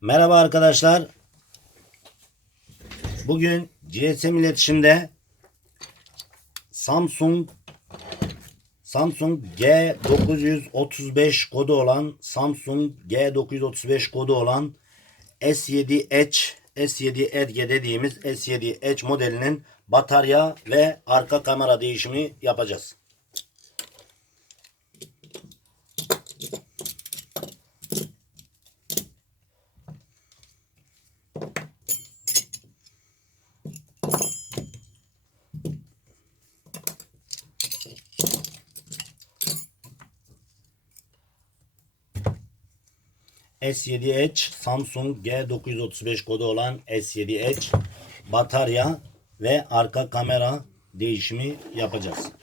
Merhaba arkadaşlar. Bugün GSM iletişimde Samsung Samsung G935 kodu olan Samsung G935 kodu olan S7 Edge S7 Edge dediğimiz S7 Edge modelinin batarya ve arka kamera değişimi yapacağız. S7 Edge Samsung G935 kodu olan S7 Edge batarya ve arka kamera değişimi yapacağız.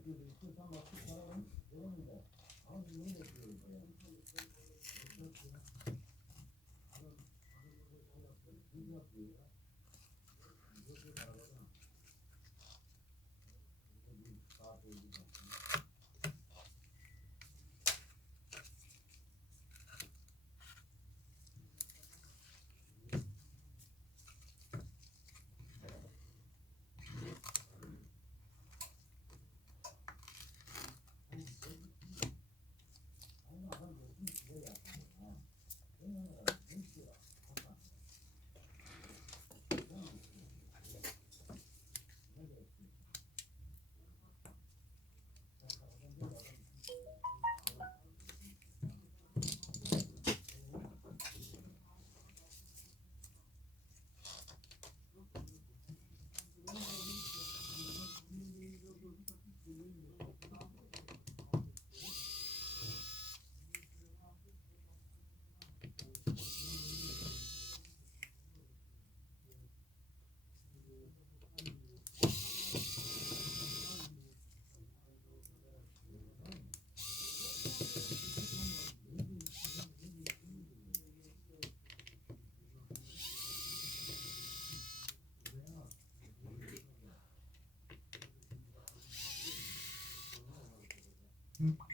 bekliyordu. İstiyorsan vakti saralım. Durun da. Ama biz bunu bekliyoruz yani. Mm-hmm.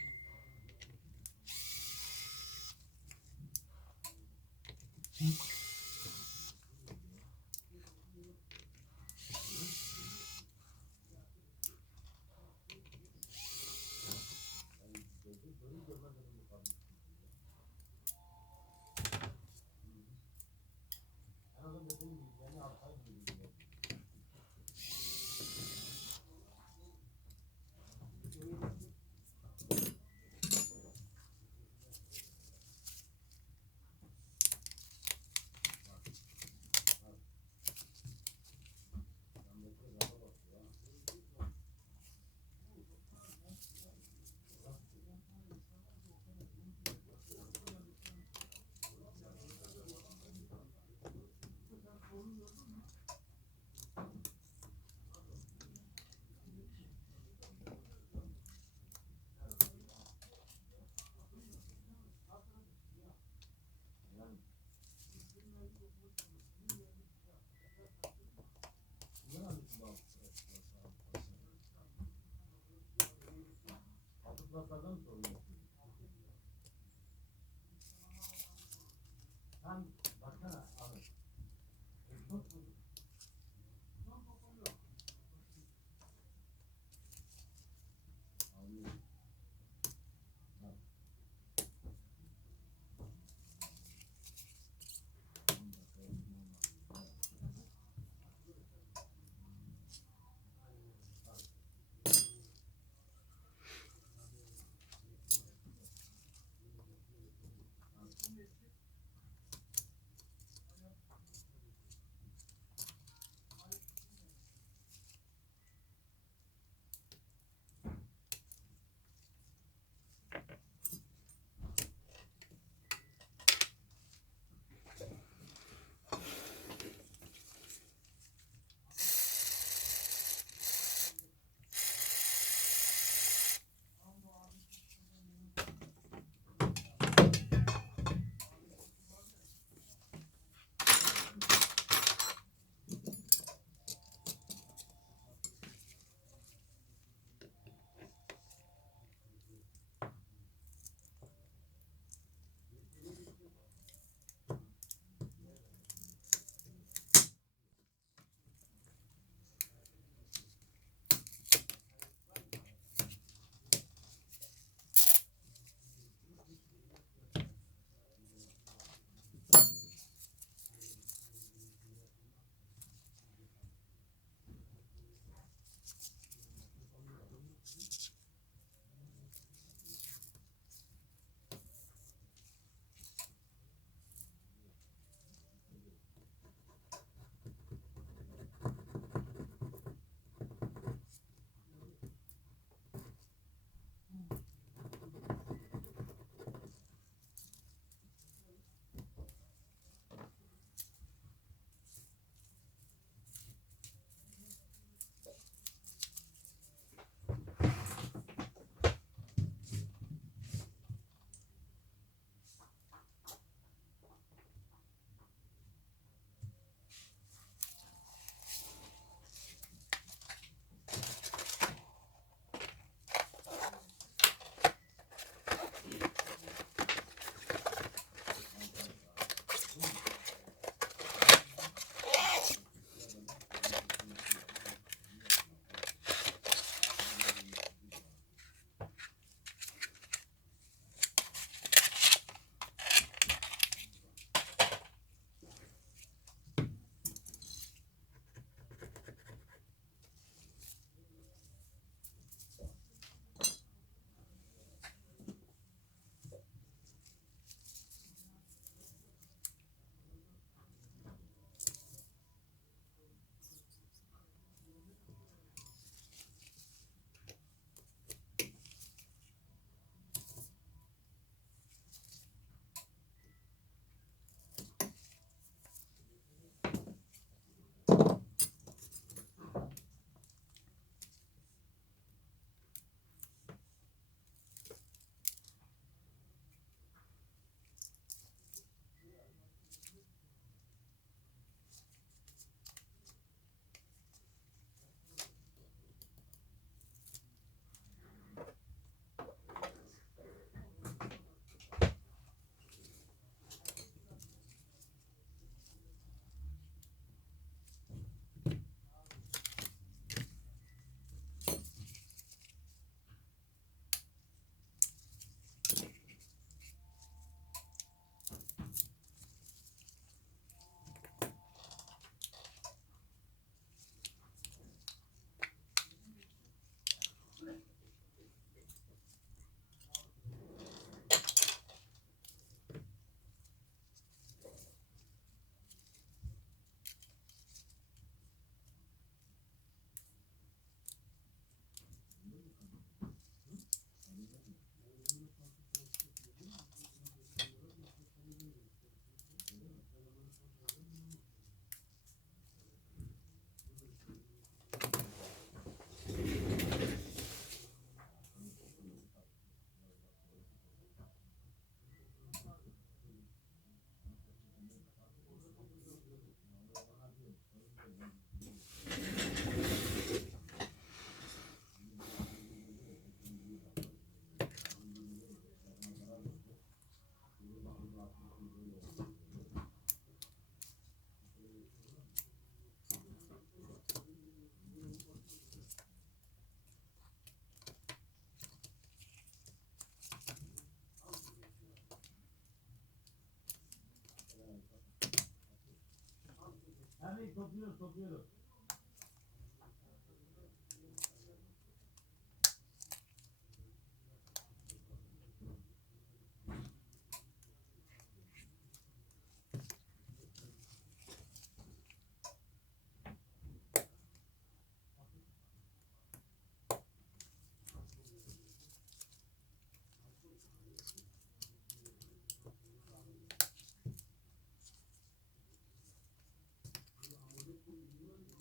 Abi topluyoruz topluyoruz.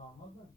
Ramazan